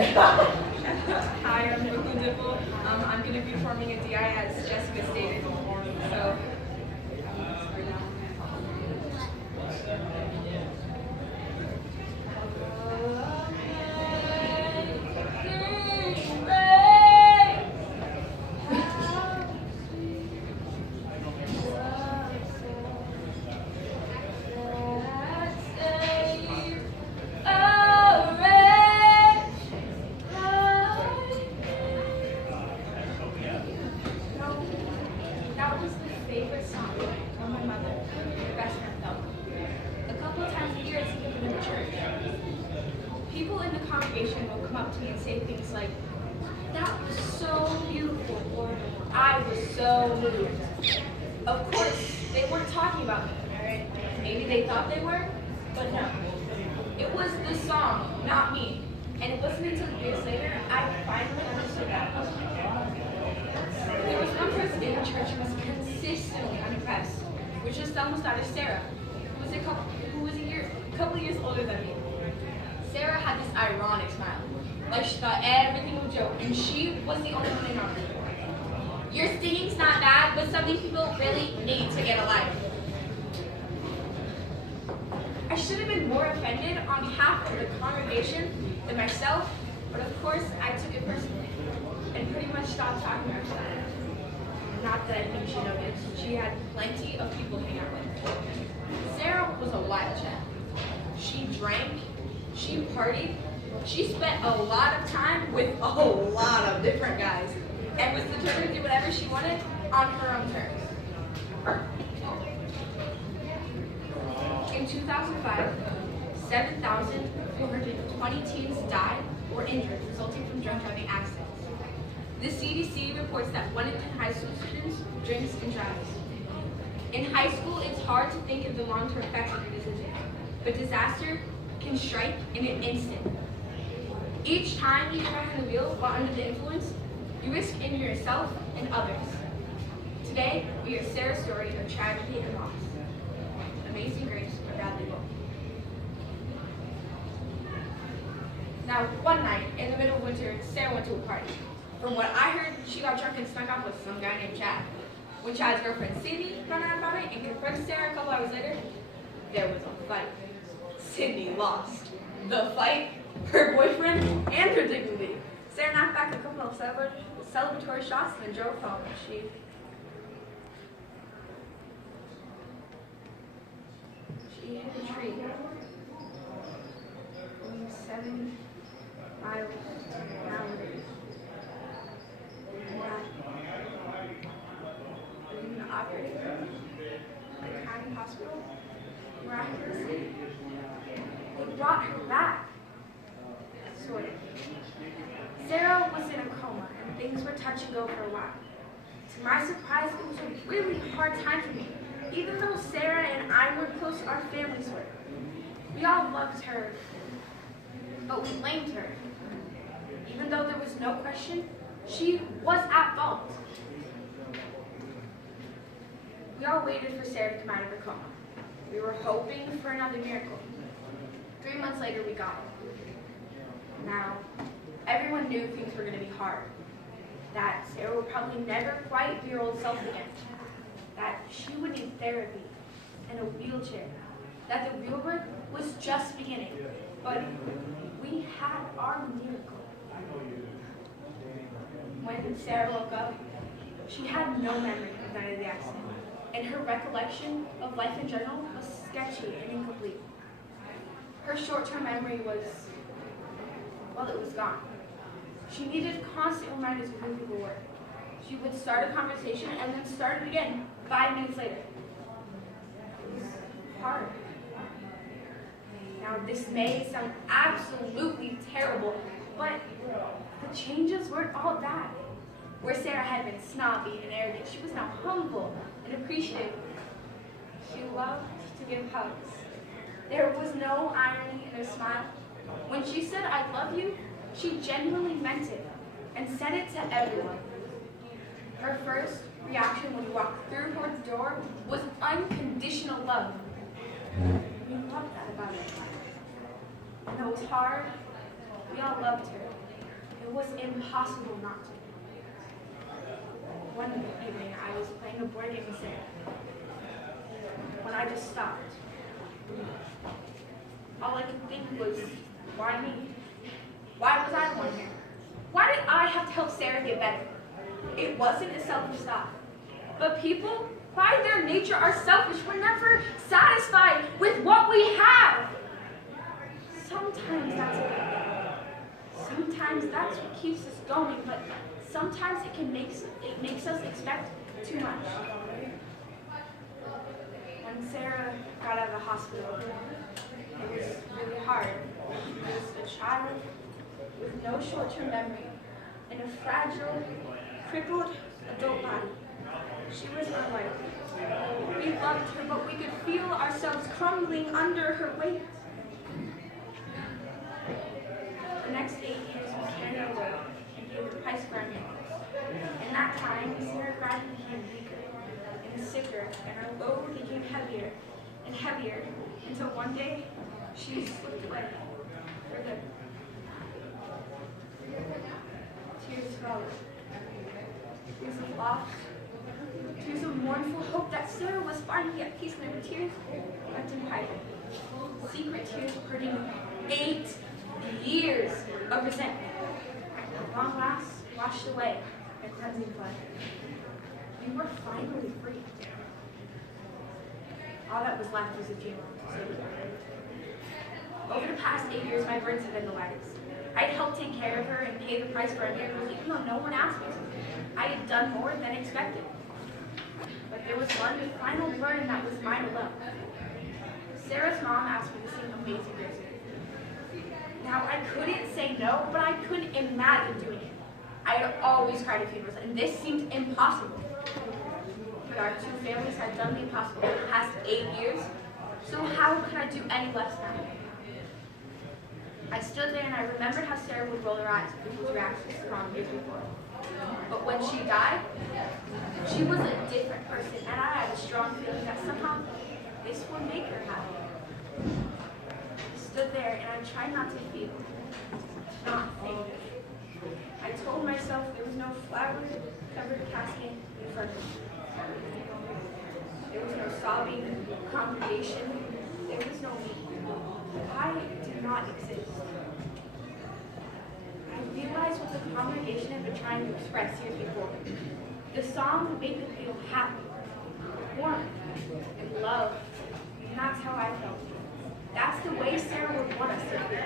Hi, I'm Brooklyn Dipple. I'm going to be forming a DI as Jessica stated. So, start now. That was the favorite song of my mother, my best friend felt. A couple of times a year, it's given in the church. People in the congregation will come up to me and say things like, "That was so beautiful," or "I was so moved." Of course, they weren't talking about me, right? Maybe they thought they were, but no. It was the song, not me. And it wasn't until years later I finally understood that. There was one person in the church who was consistently unimpressed, which was someone's daughter Sarah, who was a couple years older than me. Sarah had this ironic smile, like she thought everything was a joke, and she was the only one in our group. Your singing's not bad, but some of these people really need to get a life. I should have been more offended on behalf of the congregation than myself, but of course I took it personally and pretty much stopped talking after that. Not that I think she noticed, she had plenty of people to hang out with. Sarah was a wild child. She drank, she partied, she spent a lot of time with a lot of different guys, and was determined to do whatever she wanted on her own terms. In 2005, 7,420 teens died or injured resulting from drunk driving accidents. The CDC reports that 1 in 10 high school students drinks and drives. In high school, it's hard to think of the long-term effects of your decision, but disaster can strike in an instant. Each time you get behind the wheel while under the influence, you risk injuring yourself and others. Today, we hear Sarah's story of tragedy and loss. Amazing Grace by Bradley Wolfe. Now, one night in the middle of winter, Sarah went to a party. From what I heard, she got drunk and snuck off with some guy named Chad. When Chad's girlfriend Sydney found out about it and confronted Sarah a couple hours later, there was a fight. Sydney lost. The fight, her boyfriend, and her dignity. Sarah knocked back a couple of celebratory shots and then drove home. She hit a tree, going 7 miles an hour. In the operating room, at County Hospital, miraculously, they brought her back. Sort of. Sarah was in a coma, and things were touch and go for a while. To my surprise, it was a really hard time for me. Even though Sarah and I were close, our families were. We all loved her, but we blamed her. Even though there was no question, she was at fault. We all waited for Sarah to come out of her coma. We were hoping for another miracle. 3 months later, we got it. Now, everyone knew things were going to be hard. That Sarah would probably never quite be her old self again. That she would need therapy and a wheelchair. That the real work was just beginning. But we had our miracle. When Sarah woke up, she had no memory of the night of the accident, and her recollection of life in general was sketchy and incomplete. Her short-term memory was, well, it was gone. She needed constant reminders of who people were. She would start a conversation and then start it again 5 minutes later. It was hard. Now, this may sound absolutely terrible, but the changes weren't all bad. Where Sarah had been snobby and arrogant, she was now humble and appreciative. She loved to give hugs. There was no irony in her smile. When she said, "I love you," she genuinely meant it and said it to everyone. Her first reaction when we walked through her door was unconditional love. We loved that about her. And though it was hard, we all loved her. It was impossible not to. One evening, I was playing a board game with Sarah when I just stopped. All I could think was, why me? Why was I the one here? Why did I have to help Sarah get better? It wasn't a selfish thought. But people, by their nature, are selfish. We're never satisfied with what we have. Sometimes that's okay. Sometimes that's what keeps us going, but sometimes it makes us expect too much. When Sarah got out of the hospital, it was really hard. She was a child with no short-term memory and a fragile, crippled adult body. She was unlikely. We loved her, but we could feel ourselves crumbling under her weight. The next 8 years we carried her away and paid the price for our needs. In that time, Sarah gradually became weaker and sicker, and her load became heavier and heavier until one day she slipped away for good. Tears fell. Tears of loss. Tears of mournful hope that Sarah was finally at peace, and her tears went in private. Secret tears hurting 8 years of resentment. At long last, washed away by cleansing flood. We were finally free. All that was left was a funeral to say goodbye. Over the past 8 years, my burdens have been the lightest. I had helped take care of her and pay the price for her miracles, even though no one asked me to. I had done more than expected. But there was one final burden that was mine alone. Sarah's mom asked me to sing Amazing Grace. Now, I couldn't say no, but I couldn't imagine doing it. I had always cried at funerals, and this seemed impossible. But our two families had done the impossible for the past 8 years, so how could I do any less now? I stood there and I remembered how Sarah would roll her eyes with those reactions from years before. But when she died, she was a different person, and I had a strong feeling that somehow this would make her happy. I stood there and I tried not to feel, not think. I told myself there was no flower-covered casket in front of me. There was no sobbing congregation. There was no me. I did not exist. I realized what the congregation had been trying to express years before. The song made me feel happy, warm, and loved. And that's how I felt. That's the way Sarah would want us to feel.